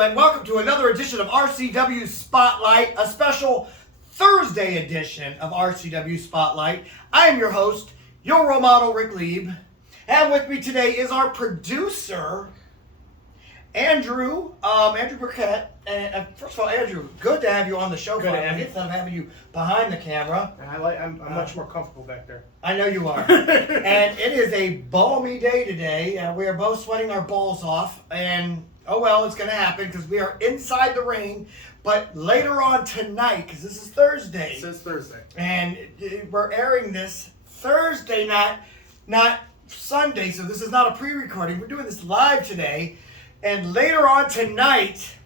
And welcome to another edition of RCW Spotlight, a special Thursday edition of RCW Spotlight. I am your host, your role model, Lieb, and with me today is our producer, Andrew Burkett. First of all, Andrew, good to have you on the show. Good to have you. Instead of having you behind the camera. I'm much more comfortable back there. I know you are. And it is a balmy day today. We are both sweating our balls off, and oh well, it's going to happen because we are inside the rain. But later on tonight, because this is Thursday. This is Thursday. And we're airing this Thursday, not Sunday. So this is not a pre-recording. We're doing this live today. And later on tonight,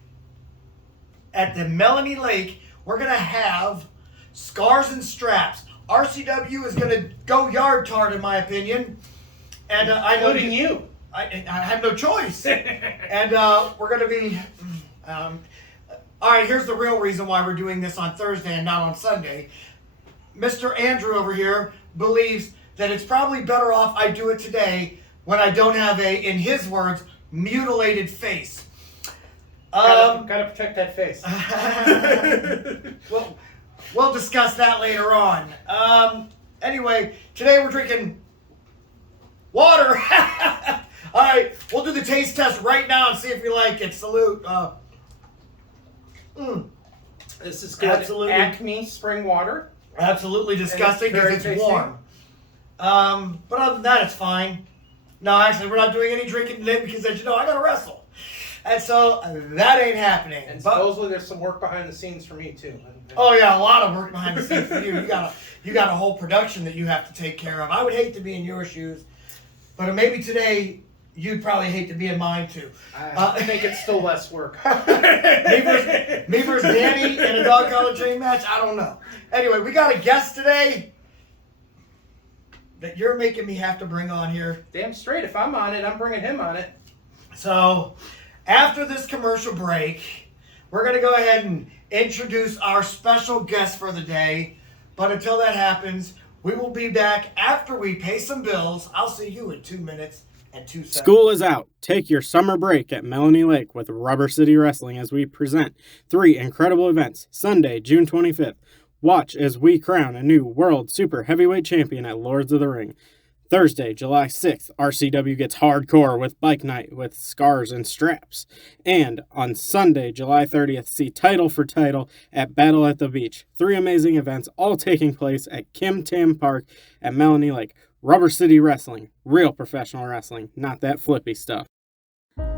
at the Melanie Lake, we're going to have Scars and Straps. RCW is going to go yard tard, in my opinion. And I know you. I have no choice. And we're going to be... all right, here's the real reason why we're doing this on Thursday and not on Sunday. Mr. Andrew over here believes that it's probably better off I do it today when I don't have in his words, mutilated face. Gotta protect that face. We'll discuss that later on. Anyway, today we're drinking water. All right, we'll do the taste test right now and see if you like it. Salute. This is good. Absolutely. Acme spring water. Absolutely disgusting because it's tasty. warm. But other than that, it's fine. No, actually, we're not doing any drinking today because, as you know, I got to wrestle. And so that ain't happening. And supposedly there's some work behind the scenes for me, too. Oh, yeah, a lot of work behind the scenes for you. You got a whole production that you have to take care of. I would hate to be in your shoes, but maybe today you'd probably hate to be in mine, too. I think it's still less work. me versus Danny in a dog collar chain match? I don't know. Anyway, we got a guest today that you're making me have to bring on here. Damn straight. If I'm on it, I'm bringing him on it. So, after this commercial break, we're going to go ahead and introduce our special guest for the day. But until that happens, we will be back after we pay some bills. I'll see you in 2 minutes and 2 seconds. School is out. Take your summer break at Melanie Lake with Rubber City Wrestling as we present 3 incredible events. Sunday, June 25th. Watch as we crown a new World Super Heavyweight Champion at Lords of the Ring. Thursday, July 6th, RCW gets hardcore with Bike Night with Scars and Straps. And on Sunday, July 30th, see Title for Title at Battle at the Beach. 3 amazing events, all taking place at Kim Tam Park at Melanie Lake. Rubber City Wrestling. Real professional wrestling, not that flippy stuff.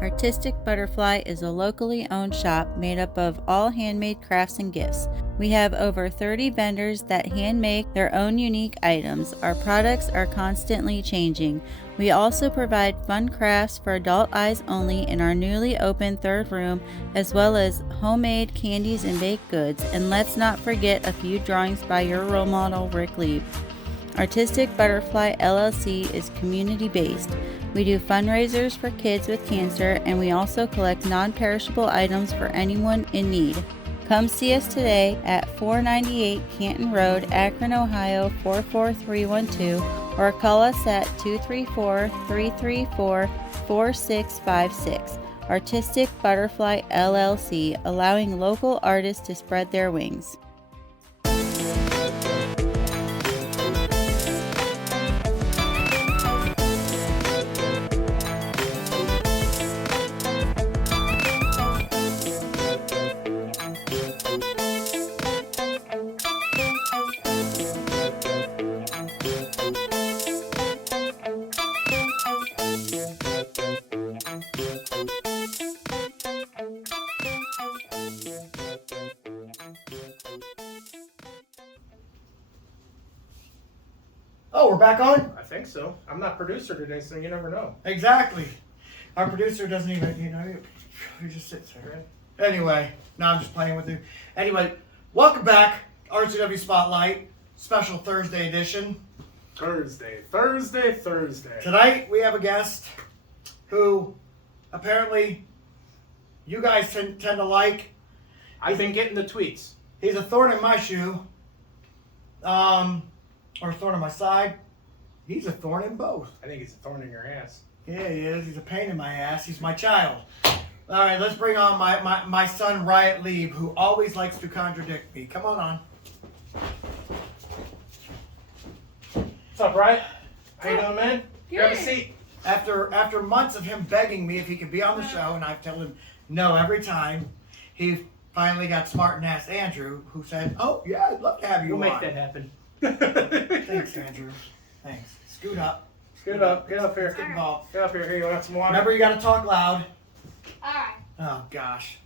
Artistic Butterfly is a locally owned shop made up of all handmade crafts and gifts. We have over 30 vendors that hand make their own unique items. Our products are constantly changing. We also provide fun crafts for adult eyes only in our newly opened third room, as well as homemade candies and baked goods. And let's not forget a few drawings by your role model, Lieb. Artistic Butterfly LLC is community-based. We do fundraisers for kids with cancer, and we also collect non-perishable items for anyone in need. Come see us today at 498 Canton Road, Akron, Ohio 44312, or call us at 234-334-4656. Artistic Butterfly LLC, allowing local artists to spread their wings. Oh, we're back on? I think so. I'm not producer today, so you never know. Exactly. Our producer doesn't even, he just sits there. Anyway, now I'm just playing with you. Anyway, welcome back, RCW Spotlight, special Thursday edition. Thursday. Tonight we have a guest who apparently you guys tend to like. I've been getting the tweets. He's a thorn in my shoe, or a thorn in my side. He's a thorn in both. I think he's a thorn in your ass. Yeah, he is. He's a pain in my ass. He's my child. All right, let's bring on my son, Ryatt Lieb, who always likes to contradict me. Come on. What's up, Ryatt? How you doing, man? Good. Grab a seat. After months of him begging me if he could be on the show, and I've told him no every time, he finally got smart and asked Andrew, who said, "Oh yeah, I'd love to have you We'll on." make that happen. Thanks, Andrew. Thanks. Scoot up. Get up here. Get involved. Get up here. Here, you want some water? Remember, you got to talk loud. Alright. Oh gosh.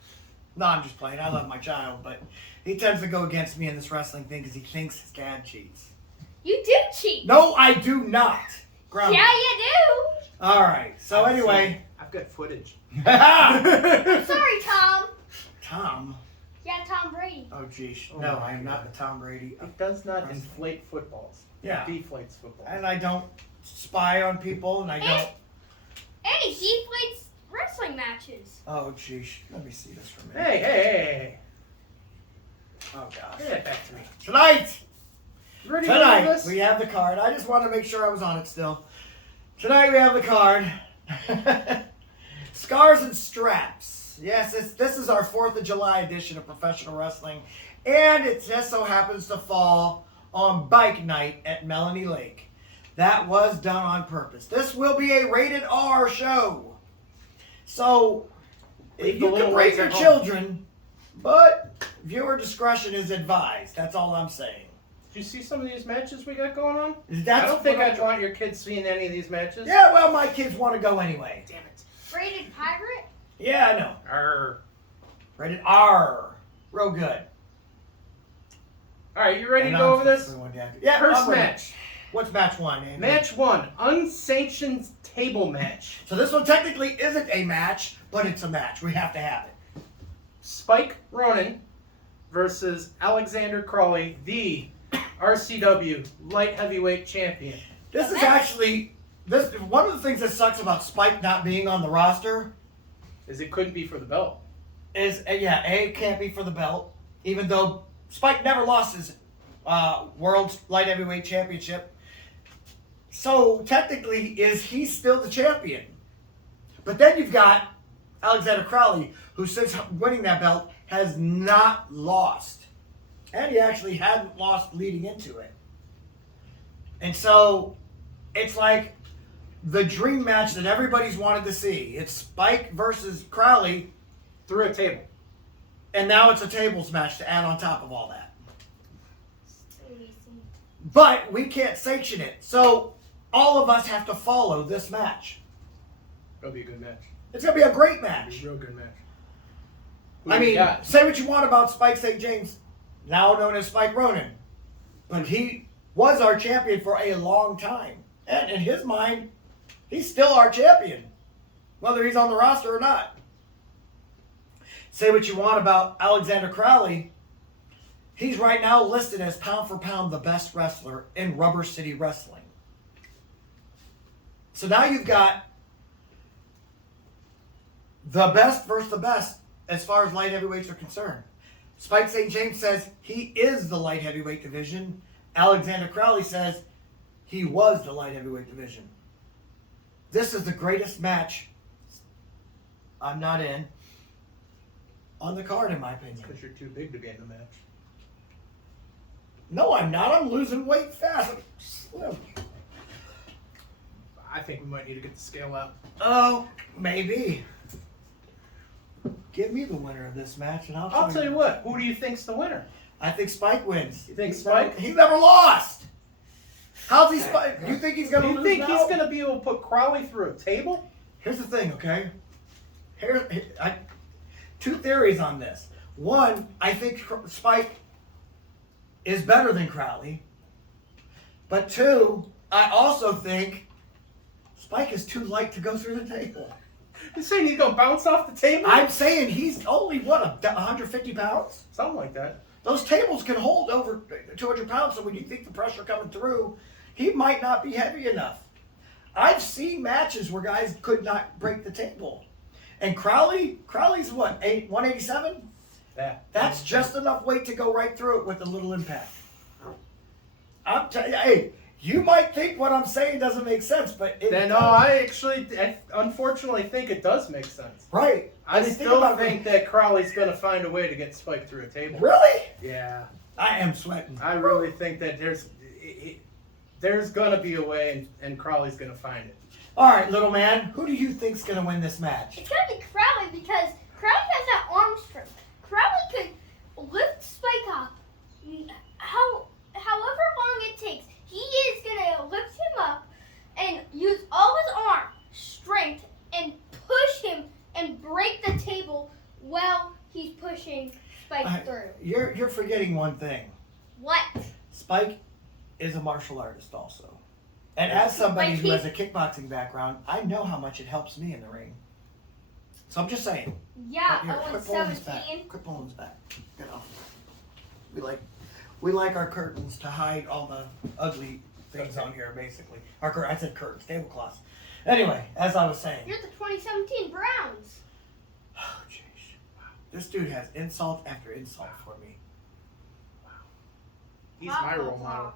No, I'm just playing. I love my child, but he tends to go against me in this wrestling thing because he thinks his dad cheats. You do cheat. No, I do not. Ground. Yeah, you do. All right. So anyway. I've got footage. I'm sorry, Tom. Tom. Yeah, Tom Brady. Oh geez. Oh, No, my I am not God. the Tom Brady. He does not Wrestling. inflate footballs. Yeah. He deflates footballs. And I don't spy on people, and I don't. And he deflates wrestling matches. Oh geez. Let me see this for a minute. Hey. Oh gosh. Get that back to me. Tonight. You ready to do Tonight this? we have the card. I just wanted to make sure I was on it still. Tonight we have the card. Scars and Straps. Yes, this is our 4th of July edition of professional wrestling. And it just so happens to fall on bike night at Melanie Lake. That was done on purpose. This will be a rated R show. So, Leave if the you little can bring ones your at home. children, but viewer discretion is advised. That's all I'm saying. Did you see some of these matches we got going on? That's I don't think what I'd want your kids seeing any of these matches. Yeah, well, my kids want to go anyway. Damn it. Rated pirate? Yeah, I know. Arr. Rated R. Real good. All right, you ready to And go I'm over this? supposed to win, yeah, First I'm ready. match. What's match one, Andy? Match 1, unsanctioned table match. So this one technically isn't a match, but it's a match. We have to have it. Spike Ronan versus Alexander Crawley, the RCW light heavyweight champion. This is actually one of the things that sucks about Spike not being on the roster Is it couldn't be for the belt. is it can't be for the belt, even though Spike never lost his World Light Heavyweight Championship. So technically, is he still the champion? But then you've got Alexander Crowley, who since winning that belt has not lost. And he actually hadn't lost leading into it. And so it's like the dream match that everybody's wanted to see. It's Spike versus Crowley, Through a table. and now it's a tables match to add on top of all that. But we can't sanction it. So all of us have to follow this match. It'll be a good match. It's going to be a great It'll match. be a real good match. Who I do you mean, got? say what you want about Spike St. James, now known as Spike Ronan. But he was our champion for a long time. And in his mind, he's still our champion, whether he's on the roster or not. Say what you want about Alexander Crowley. He's right now listed as pound for pound the best wrestler in Rubber City Wrestling. So now you've got the best versus the best as far as light heavyweights are concerned. Spike St. James says he is the light heavyweight division. Alexander Crowley says he was the light heavyweight division. This is the greatest match I'm not in on the card, in my opinion. Because you're too big to be in the match. No, I'm not. I'm losing weight fast. I'm slim. I think we might need to get the scale out. Oh, maybe. Give me the winner of this match, and I'll tell you what. Who do you think's the winner? I think Spike wins. You think He's Spike? He's never lost. How's he Spike? You think he's gonna You lose think now? he's going to be able to put Crowley through a table? Here's the thing, okay? Two theories on this. One, I think Spike is better than Crowley. But two, I also think Spike is too light to go through the table. You're saying he's gonna bounce off the table? I'm saying he's only, 150 pounds? Something like that. Those tables can hold over 200 pounds, so when you think the pressure coming through, he might not be heavy enough. I've seen matches where guys could not break the table. And Crowley's what, 187? Yeah. That's just enough weight to go right through it with a little impact. I'm telling you, hey, you might think what I'm saying doesn't make sense, but it No, does. I unfortunately think it does make sense. Right. I mean, still think that Crowley's going to find a way to get Spike through a table. Really? Yeah. I am sweating. I really think that there's going to be a way, and Crowley's going to find it. All right, little man, who do you think's going to win this match? It's gonna be Crowley because Crowley has that arm strength. Crowley could lift Spike up. However long it takes, he is gonna lift him up and use all his arm strength and push him and break the table while he's pushing Spike through. You're forgetting one thing. What? Spike is a martial artist also. And as somebody Like who has a kickboxing background, I know how much it helps me in the ring. So I'm just saying. Yeah, Here, quit pulling his back. 17. Quit pulling his back. Get off. We like our curtains to hide all the ugly things on here, basically. I said curtains, tablecloths. Anyway, as I was saying. You're the 2017 Browns. Oh, jeez. This dude has insult after insult for me. He's my role model.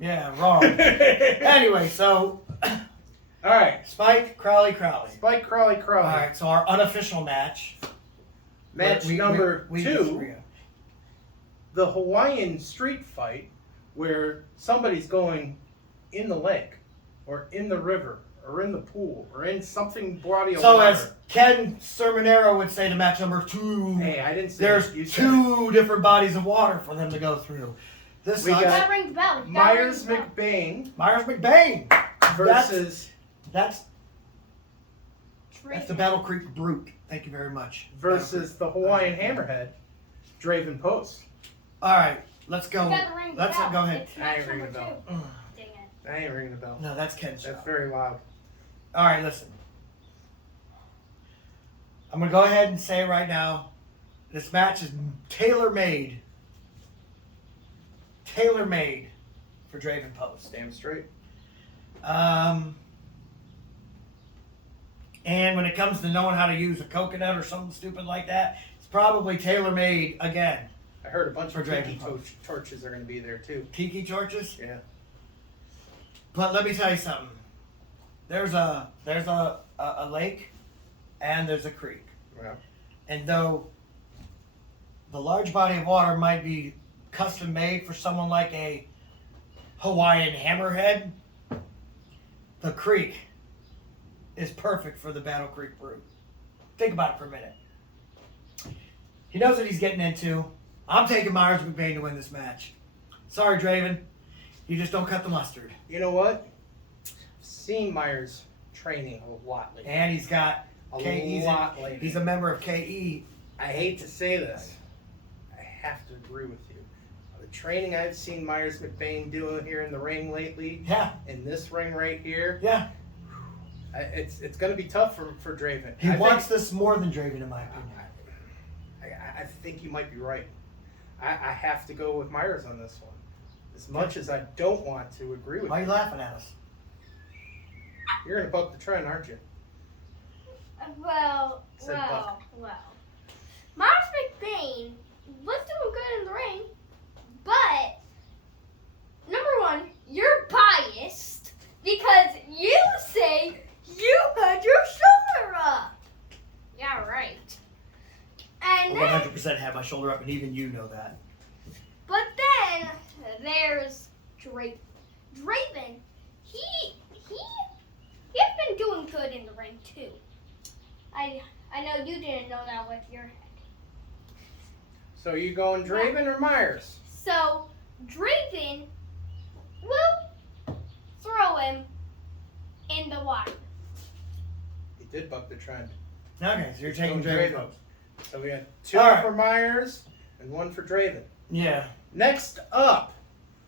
Yeah, wrong. Anyway, so All right. Spike, Crowley. Spike, Crowley. All right, so our unofficial match. Match number we 2. disagree. The Hawaiian street fight where somebody's going in the lake or in the river or in the pool or in something body of So water. as Ken Sermonero would say to match number 2, Hey, I didn't say there's you said 2 different bodies of water for them to go through. This We sucks. got That rings the bell. That Myers rings the bell. McBain Myers McBain versus That's Drake. the Battle Creek Brute. Thank you very much. versus the Hawaiian Hammerhead, Draven Post. All right, let's go. You gotta ring the Let's bell. go ahead. It's I match ain't ringing number the bell. 2. Mm. Dang it. I ain't ringing the bell. No, that's Ken's That's job. very loud. All right, listen. I'm gonna go ahead and say right now, this match is tailor-made for Draven Post. Damn straight. And when it comes to knowing how to use a coconut or something stupid like that, it's probably tailor-made again. I heard a bunch For of Draven tiki Post. torches are going to be there too. Tiki torches. Yeah. But let me tell you something. There's a lake, and there's a creek. Yeah. And though the large body of water might be custom made for someone like a Hawaiian hammerhead, the creek is perfect for the Battle Creek Brute. Think about it for a minute. He knows what he's getting into. I'm taking Myers McBain to win this match. Sorry, Draven. You just don't cut the mustard. You know what? I've seen Myers training a lot lately. And he's got A lot lately. He's a member of KE. I hate to say this. I have to agree with you. The training I've seen Myers McBain doing here in the ring lately, Yeah, in this ring right here, yeah. it's going to be tough for Draven. He wants this more than Draven, in my opinion. I think you might be right. I have to go with Myers on this one. As much as I don't want to agree with Why are you. you laughing at us? You're going to buck the trend, aren't you? Well. Myers McBain was doing good in the ring, but number one, you're biased because you say you had your shoulder up. Yeah, right. And I then, 100% have my shoulder up, and even you know that. but then there's Draven. Draven, he has been doing good in the ring too. I know you didn't know that with your head. So you going Draven or Myers? So Draven will throw him in the water. He did buck the trend. Okay, so you're He's taking going Draven. Draven. So we had 2 All right. for Myers and 1 for Draven. Yeah. Next up,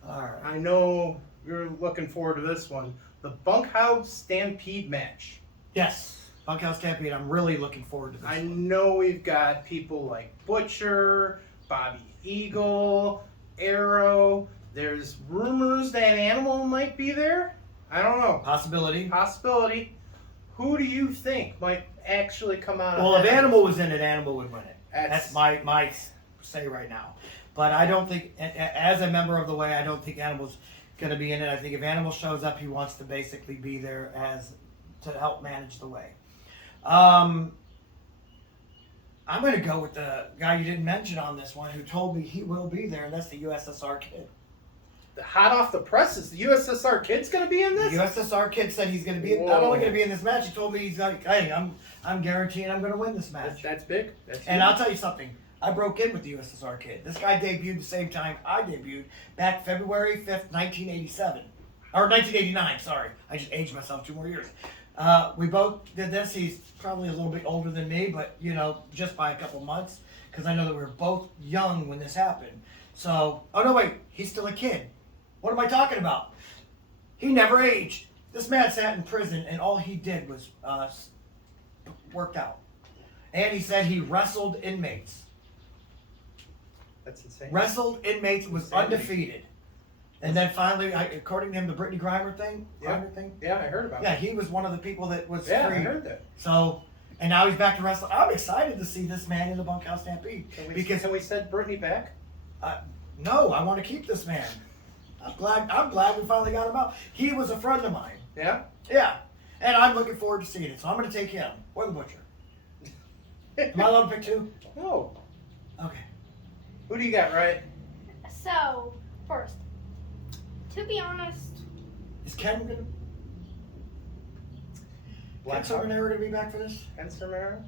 All right. I know we're looking forward to this one. The Bunkhouse Stampede match. Yes, Bunkhouse Stampede. I'm really looking forward to this. I know we've got people like Butcher, Bobby Eagle, Arrow. There's rumors that Animal might be there. I don't know. Possibility. Who do you think might actually come out of Well, if that? Animal was in it, Animal would win it. That's my say right now. But I don't think, as a member of the Way, I don't think Animal's going to be in it. I think if Animal shows up, he wants to basically be there to help manage the Way. I'm going to go with the guy you didn't mention on this one who told me he will be there, and that's the USSR Kid. Hot off the presses, the USSR Kid's going to be in this? The USSR Kid said he's going to be not only going to be in this match, he told me he's like, hey, I'm guaranteeing I'm going to win this match. That's big. That's And huge. I'll tell you something. I broke in with the USSR Kid. This guy debuted the same time I debuted, back February 5th, 1987. Or 1989, sorry. I just aged myself 2 more years. We both did this. He's probably a little bit older than me, but, just by a couple months. Because I know that we were both young when this happened. So, oh no, wait. He's still a kid. What am I talking about? He never aged. This man sat in prison, and all he did was worked out. And he said he wrestled inmates. That's insane. Wrestled inmates, was Insanity. undefeated. And then finally, according to him, the Brittany Griner thing. Yeah, I heard about Yeah, that. he was one of the people that was Yeah, free. I heard that. So, and now he's back to wrestling. I'm excited to see this man in the Bunkhouse Stampede. Can we send Brittany back? No, I want to keep this man. I'm glad we finally got him out. He was a friend of mine. Yeah? Yeah. And I'm looking forward to seeing it. So I'm going to take him. Or the Butcher. Am I allowed to pick 2? No. Okay. Who do you got, Ryatt? So, first, to be honest, Is Ken going to... Black Ken Sermonero going to be back for this? Ken Sermonero?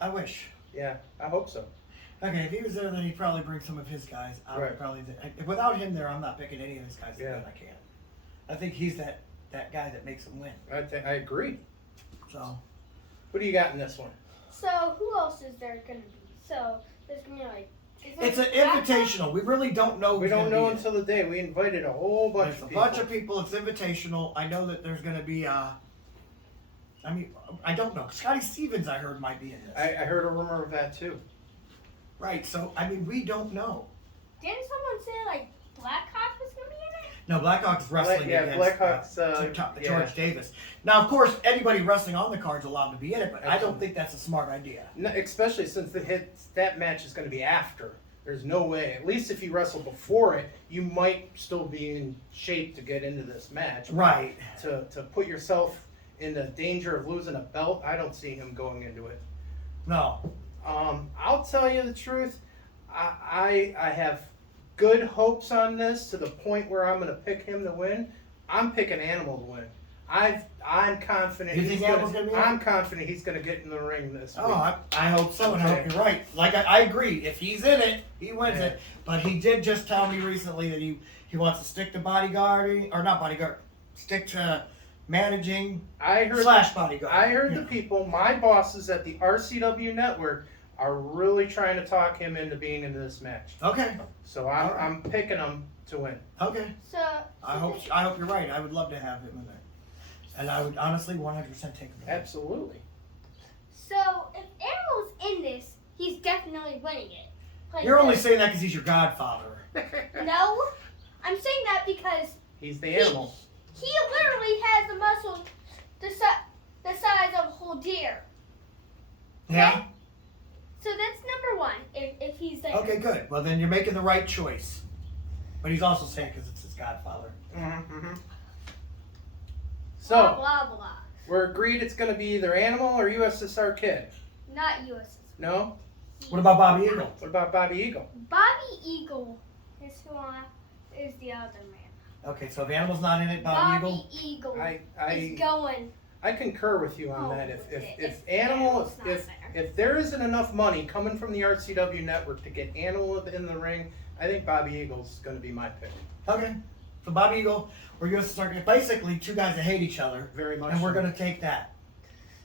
I wish. Yeah, I hope so. Okay, if he was there, then he'd probably bring some of his guys. I would Right. probably. Without him there, I'm not picking any of his guys. Yeah. That I can. I think he's that guy that makes them win. I agree. So Who do you got in this one? so who else is there gonna be? So there's gonna be like. it's an invitational. We really don't know. We who's don't gonna know be in it. until the day. We invited a whole bunch There's of a people. bunch of people. It's invitational. I know that there's going to be. I don't know. Scotty Stevens, I heard, might be in this. I heard a rumor of that too. Right. So we don't know. Didn't someone say like Blackhawk was gonna be in it? No, Blackhawks wrestling against Blackhawks. George Davis. Now, of course, anybody wrestling on the card's allowed to be in it, but I don't Absolutely. think that's a smart idea. No, especially since that match is going to be after. There's no way. At least if you wrestle before it, you might still be in shape to get into this match. Right. To put yourself in the danger of losing a belt, I don't see him going into it. No. I'll tell you the truth. I have good hopes on this to the point where I'm going to pick him to win. I'm picking Animal to win. I'm confident. You think Animal's gonna be in it? I'm confident he's going to get in the ring this week. Oh, I hope so, and I hope you're right. Like, I agree. If he's in it, he wins it. But he did just tell me recently that he wants to stick to bodyguarding, or not bodyguard, stick to managing slash bodyguard. I heard the people, my bosses at the RCW network, are really trying to talk him into being in this match. Okay. So I'm picking him to win. Okay. So I hope you're right. I would love to have him in there. And I would honestly 100% take him. Absolutely. So if Animal's in this, he's definitely winning it. Like You're only saying that because he's your godfather. No, I'm saying that because He's the Animal. he literally has the muscles the size of a whole deer. Yeah? So that's number one. If he's there. Okay, good. Well, then you're making the right choice. But he's also saying because it's his godfather. Mm-hmm. Blah So blah blah. we're agreed it's going to be either Animal or USSR Kid. Not USS. No? What about Bobby Eagle? What about Bobby Eagle? Bobby Eagle is is the other man. Okay, so if Animal's not in it, Bobby Eagle? is going. I concur with you on Oh, that. if If Animal, Animal's not if there. if there isn't enough money coming from the RCW network to get Animal in the ring, I think Bobby Eagle's going to be my pick. Okay. So Bobby Eagle or USSR, basically two guys that hate each other. Very much. And we're so. going to take that.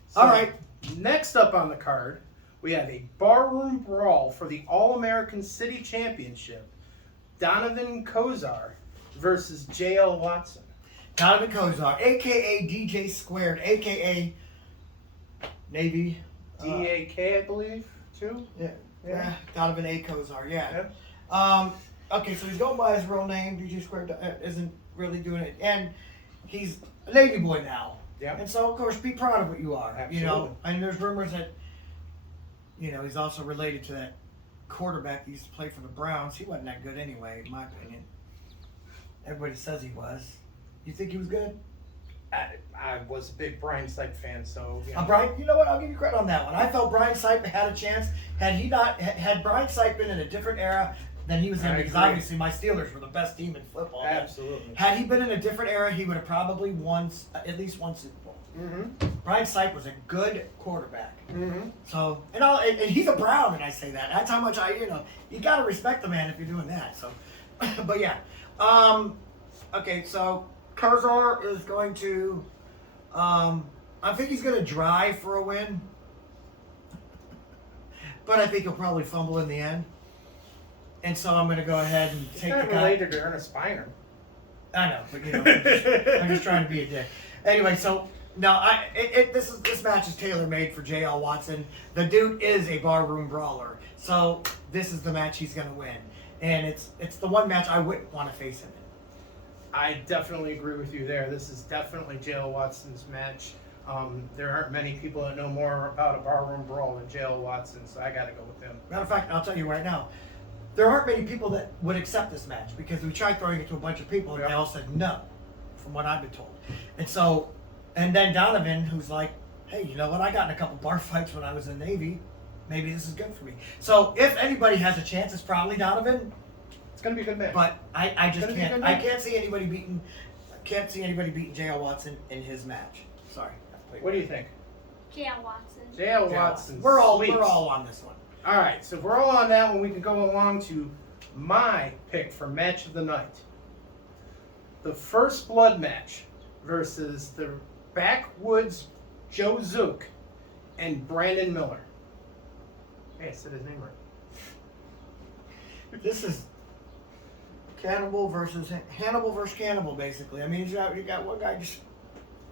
So, All right. Next up on the card, we have a barroom brawl for the All-American City Championship. Donovan Kozar versus JL Watson. Donovan Kozar, a.k.a. DJ Squared, a.k.a. Navy. DAK, I believe, too. Yeah. Donovan A. Kozar, yeah. Yeah. Okay, so he's going by his real name. DJ Squared isn't really doing it. And he's a Navy boy now. Yeah. And so, of course, be proud of what you are. Absolutely. You know, and there's rumors that, you know, he's also related to that quarterback that used to play for the Browns. He wasn't that good anyway, in my opinion. Everybody says he was. You think he was good? I was a big Brian Sipe fan, so. Brian, you know what? I'll give you credit on that one. I felt Brian Sipe had a chance. Had Brian Sipe been in a different era than he was in, because obviously my Steelers were the best team in football. Absolutely. Had he been in a different era, he would have probably won at least one Super Bowl. Mm-hmm. Brian Sipe was a good quarterback. Mm-hmm. So, and he's a Brown, and I say that. That's how much you got to respect the man if you're doing that. So, but yeah. Okay, so Kozar is going to, I think he's going to drive for a win. But I think he'll probably fumble in the end. And so I'm going to go ahead and He's take not the guy. related to Ernest Spiner. I know, but I'm just trying to be a dick. Anyway, so no, this match is tailor-made for JL Watson. The dude is a barroom brawler, so this is the match he's going to win, and it's the one match I wouldn't want to face him in. I definitely agree with you there. This is definitely JL Watson's match. There aren't many people that know more about a barroom brawl than JL Watson, so I got to go with him. Matter of fact, I'll tell you right now, there aren't many people that would accept this match because we tried throwing it to a bunch of people and they all said no, from what I've been told. And so, and then Donovan, who's like, hey, you know what? I got in a couple bar fights when I was in the Navy. Maybe this is good for me. So if anybody has a chance, it's probably Donovan. It's going to be a good match. But I just Gonna be a can't. good I match. can't see anybody beating. JL Watson in his match. Sorry. What do you think? JL Watson. JL Watson. We're all sweeps. on this one. All right, so if we're all on that one, we can go along to my pick for match of the night. The First Blood match versus the Backwoods Joe Zook and Brandon Miller. Hey, I said his name right. This is Hannibal versus Cannibal, basically. I mean, you got one guy just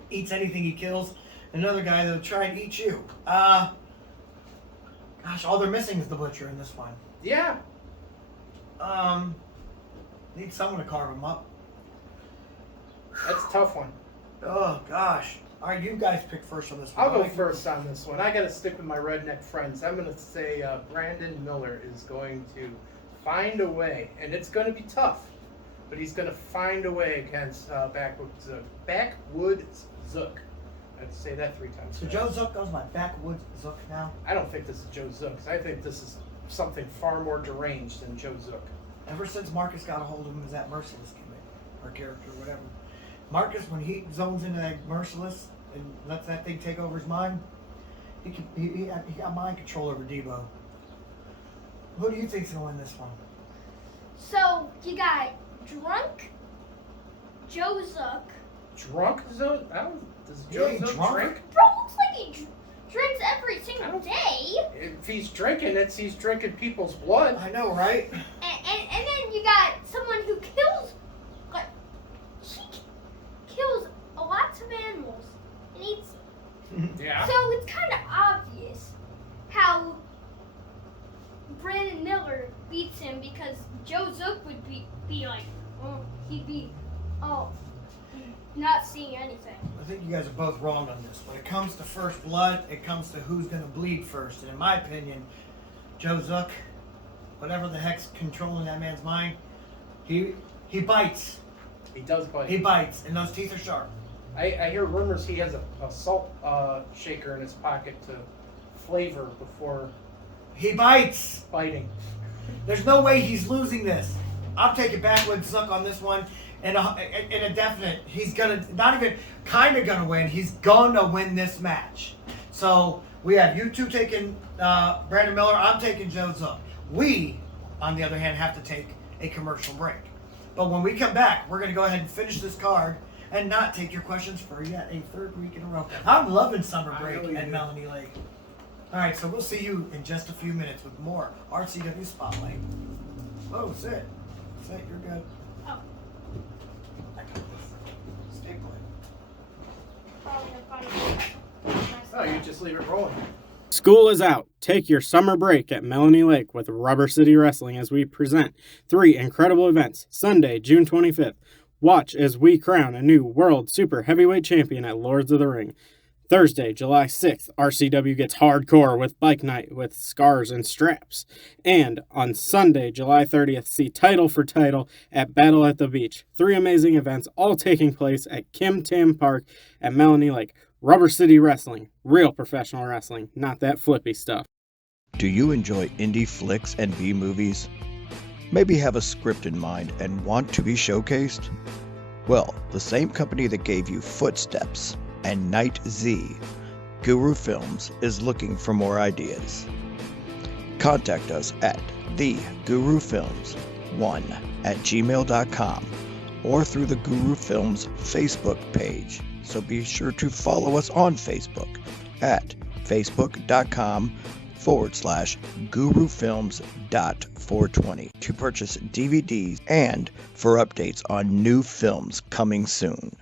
eats anything he kills, another guy that'll try and eat you. Gosh, all they're missing is the butcher in this one. Yeah. Need someone to carve him up. That's a tough one. Oh gosh. All right, you guys pick first on this one. I'll go first on this one. I got to stick with my redneck friends. I'm going to say Brandon Miller is going to find a way, and it's going to be tough, but he's going to find a way against Backwoods Zook. I have to say that 3 times. So Joe Zook goes by Backwoods Zook now? I don't think this is Joe Zook. I think this is something far more deranged than Joe Zook. Ever since Marcus got a hold of him as that Merciless gimmick, or character, or whatever. Marcus, when he zones into that Merciless and lets that thing take over his mind, he got mind control over Debo. Who do you think's gonna win this one? So you got drunk Joe Zook. Drunk Zook? Does Joe Yeah, Zook drunk. drink? Bro, looks like he drinks every single day. If he's drinking, he's drinking people's blood. I know, right? And then you got someone who kills, like, he kills lots of animals and eats. Yeah. So it's kind of obvious how Brandon Miller beats him because Joe Zook would be like, he'd be, not seeing anything. I think you guys are both wrong on this. When it comes to first blood, it comes to who's gonna bleed first. And in my opinion, Joe Zook, whatever the heck's controlling that man's mind, he bites. He does bite. He bites, and those teeth are sharp. I hear rumors he has a salt shaker in his pocket to flavor before He bites. biting. There's no way he's losing this. I'm taking Backwoods Zook on this one. In a definite, he's gonna, not even kind of gonna win, he's gonna win this match. So we have you two taking Brandon Miller, I'm taking Joe Zook. We, on the other hand, have to take a commercial break. But when we come back, we're gonna go ahead and finish this card and not take your questions for yet a 3rd week in a row. I'm loving summer break at Melanie Lake. All right, so we'll see you in just a few minutes with more RCW Spotlight. Whoa, sit. Sit, you're good. Oh. I got this. Staple it. Probably gonna find it. Oh, you just leave it rolling. School is out. Take your summer break at Melanie Lake with Rubber City Wrestling as we present 3 incredible events. Sunday, June 25th. Watch as we crown a new World Super Heavyweight Champion at Lords of the Ring. Thursday, July 6th, RCW gets hardcore with Bike Night with Scars and Straps. And on Sunday, July 30th, see Title for Title at Battle at the Beach. 3 amazing events, all taking place at Kim Tam Park at Melanie Lake. Rubber City Wrestling. Real professional wrestling, not that flippy stuff. Do you enjoy indie flicks and B-movies? Maybe have a script in mind and want to be showcased? Well, the same company that gave you Footsteps and Night Z, Guru Films, is looking for more ideas. Contact us at thegurufilms1@gmail.com or through the Guru Films Facebook page. So be sure to follow us on Facebook at facebook.com/gurufilms.420 to purchase DVDs and for updates on new films coming soon.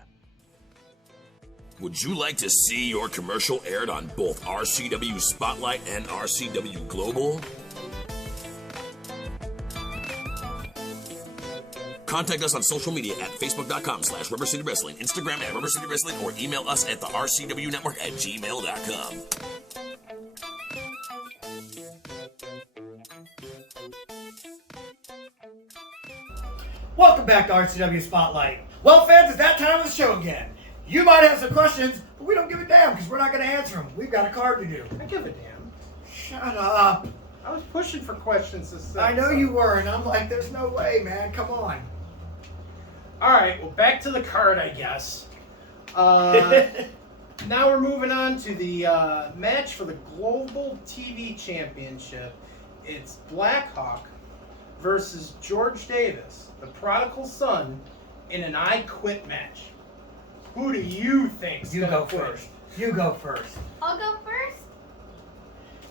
Would you like to see your commercial aired on both RCW Spotlight and RCW Global? Contact us on social media at facebook.com/Rubber City Wrestling, Instagram at Rubber City Wrestling, or email us at the RCW Network at gmail.com. Welcome back to RCW Spotlight. Well, fans, it's that time of the show again. You might have some questions, but we don't give a damn because we're not going to answer them. We've got a card to do. I give a damn. Shut up. I was pushing for questions this I know you were, and I'm like, there's no way, man. Come on. All right, well, back to the card, I guess. Now we're moving on to the match for the Global TV Championship. It's Blackhawk versus George Davis, the prodigal son, in an I Quit match. Who do you think's You gonna go quit? first. You go first. I'll go first.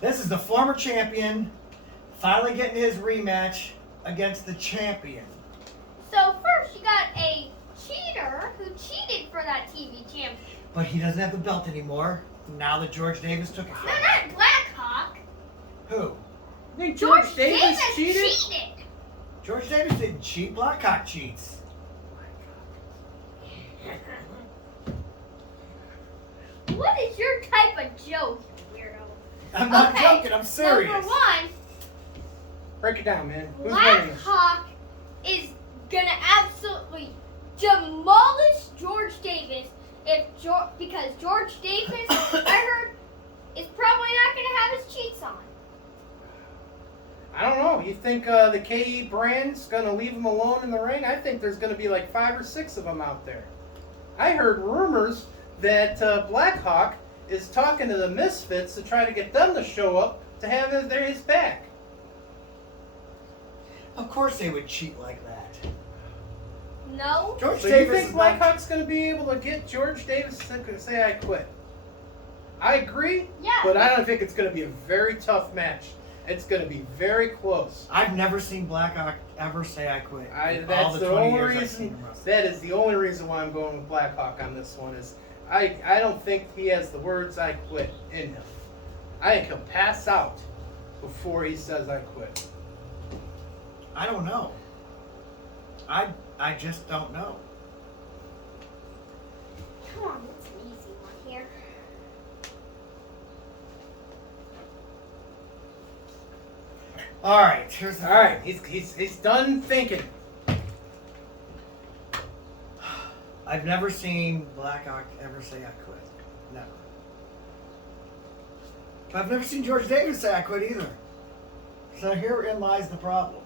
This is the former champion finally getting his rematch against the champion. So first you got a cheater who cheated for that TV champion. But he doesn't have the belt anymore now that George Davis took it from No, him. not Blackhawk. Who? You think George Davis Davis cheated? cheated. George Davis didn't cheat. Blackhawk cheats. What is your type of joke, you weirdo? I'm not Okay, joking. I'm serious. Number one, Break it down, man. Who's winning? Blackhawk is gonna absolutely demolish George Davis because George Davis, I heard, is probably not gonna have his cheats on. I don't know. You think the KE brand's gonna leave him alone in the ring? I think there's gonna be like 5 or 6 of them out there. I heard rumors that Blackhawk is talking to the Misfits to try to get them to show up to have his back. Of course they would cheat like that. No. George So Davis you think is not- Blackhawk's gonna be able to get George Davis to say I quit? I agree, Yeah. but I don't think it's gonna be a very tough match. It's gonna be very close. I've never seen Blackhawk ever say I quit. In all That's the the 20 only years I've seen reason. him wrestle. That is the only reason why I'm going with Blackhawk on this one. Is I don't think he has the words "I quit" in him. I think he'll pass out before he says "I quit." I don't know. I just don't know. Come on, it's an easy one here. All right, here's the All right, he's done thinking. I've never seen Blackhawk ever say I quit. Never. I've never seen George Davis say I quit either. So herein lies the problem.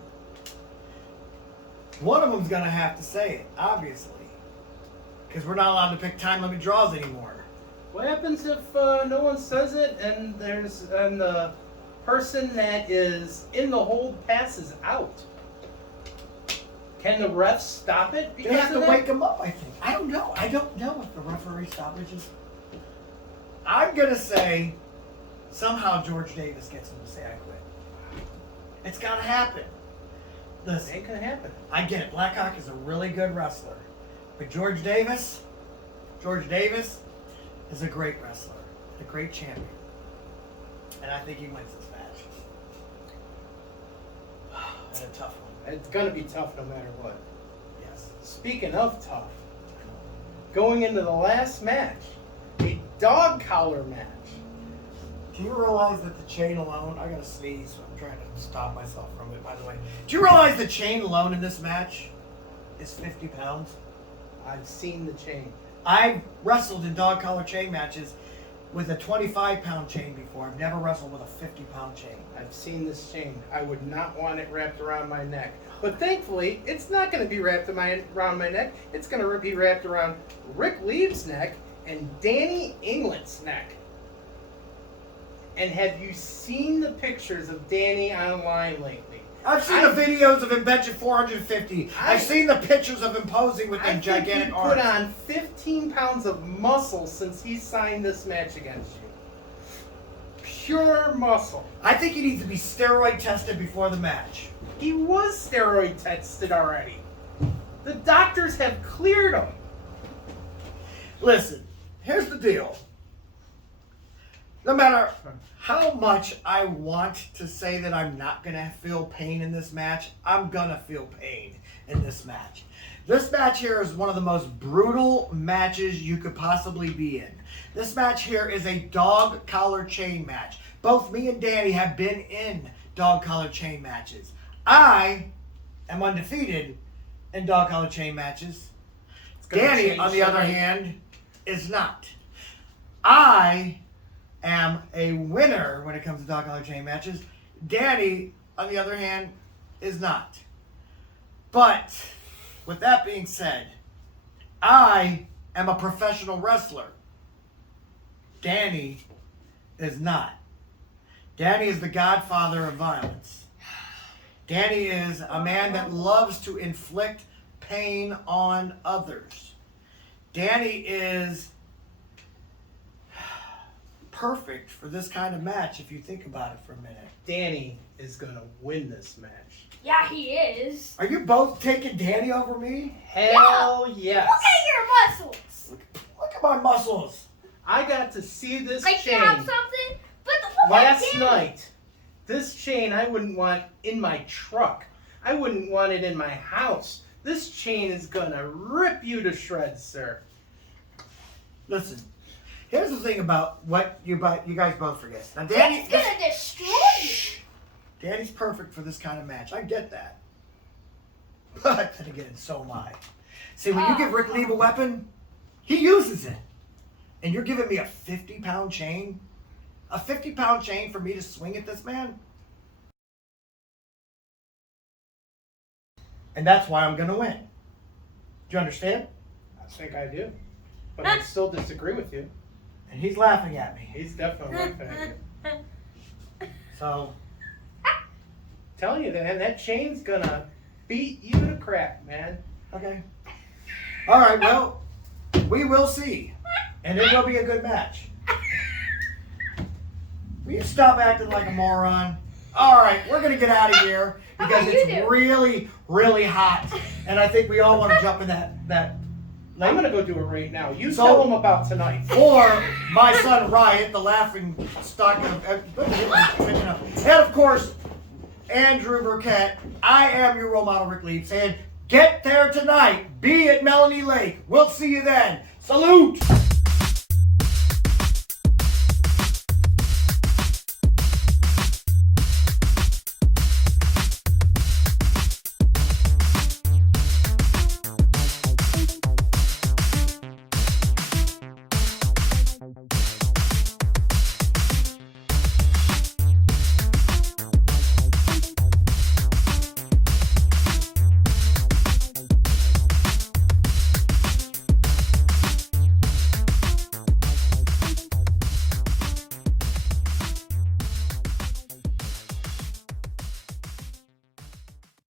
One of them's gonna have to say it, obviously, because we're not allowed to pick time limit draws anymore. What happens if no one says it and the person that is in the hold passes out? Can the refs stop it? They because have of to that? wake him up, I think. I don't know. I don't know if the referee stoppages. I'm gonna say somehow George Davis gets him to say I quit. It's gotta happen. Listen, Ain't gonna happen. I get it. Blackhawk is a really good wrestler. But George Davis is a great wrestler, a great champion. And I think he wins this match. That's a tough one. It's gonna be tough no matter what. Yes. Speaking of tough, going into the last match, a dog collar match. Do you realize that the chain alone, I gotta sneeze, so I'm trying to stop myself from it, by the way. Do you realize the chain alone in this match is 50 pounds? I've seen the chain. I've wrestled in dog collar chain matches with a 25-pound chain before. I've never wrestled with a 50-pound chain. I've seen this chain. I would not want it wrapped around my neck. But thankfully, it's not going to be wrapped around my neck. It's going to be wrapped around Rick Lieb's neck and Danny England's neck. And have you seen the pictures of Danny online lately? I've seen the videos of him benching 450. I've seen the pictures of him posing with them gigantic arms. He put on 15 pounds of muscle since he signed this match against you. Pure muscle. I think he needs to be steroid tested before the match. He was steroid tested already. The doctors have cleared him. Listen, here's the deal. No matter how much I want to say that I'm not going to feel pain in this match, I'm going to feel pain in this match. This match here is one of the most brutal matches you could possibly be in. This match here is a dog collar chain match. Both me and Danny have been in dog collar chain matches. I am undefeated in dog collar chain matches. Danny, on the other hand, is not. I am a winner when it comes to dog collar chain matches. Danny, on the other hand, is not. But with that being said, I am a professional wrestler. Danny is not. Danny is the godfather of violence. Danny is a man that loves to inflict pain on others. Danny is perfect for this kind of match if you think about it for a minute. Danny is going to win this match. Yeah, he is. Are you both taking Danny over me? Hell yes. Look at your muscles. Look at my muscles. I got to see this Like chain you have something? But look last at Danny. night. This chain I wouldn't want in my truck. I wouldn't want it in my house. This chain is going to rip you to shreds, sir. Listen, here's the thing about what you guys both forget. Now, Danny, It's gonna destroy you. Danny's perfect for this kind of match. I get that. But then again, so am I. See, when you give Rick Lieb a weapon, he uses it. And you're giving me a 50-pound chain? A 50-pound chain for me to swing at this man? And that's why I'm going to win. Do you understand? I think I do. But I still disagree with you. And he's laughing at me. He's definitely laughing at you. So, Telling you, that chain's gonna beat you to crap, man. okay. All right, well, we will see. And it will be a good match. Will you stop acting like a moron? All right, we're going to get out of here because it's really, really hot. And I think we all want to jump in that I'm gonna go do it right now. You So- tell him about tonight. For my son Ryatt, the laughing stock of, and of course, Andrew Burkett. I am your role model, Rick Lieb, saying, get there tonight. Be at Melanie Lake. We'll see you then. Salute!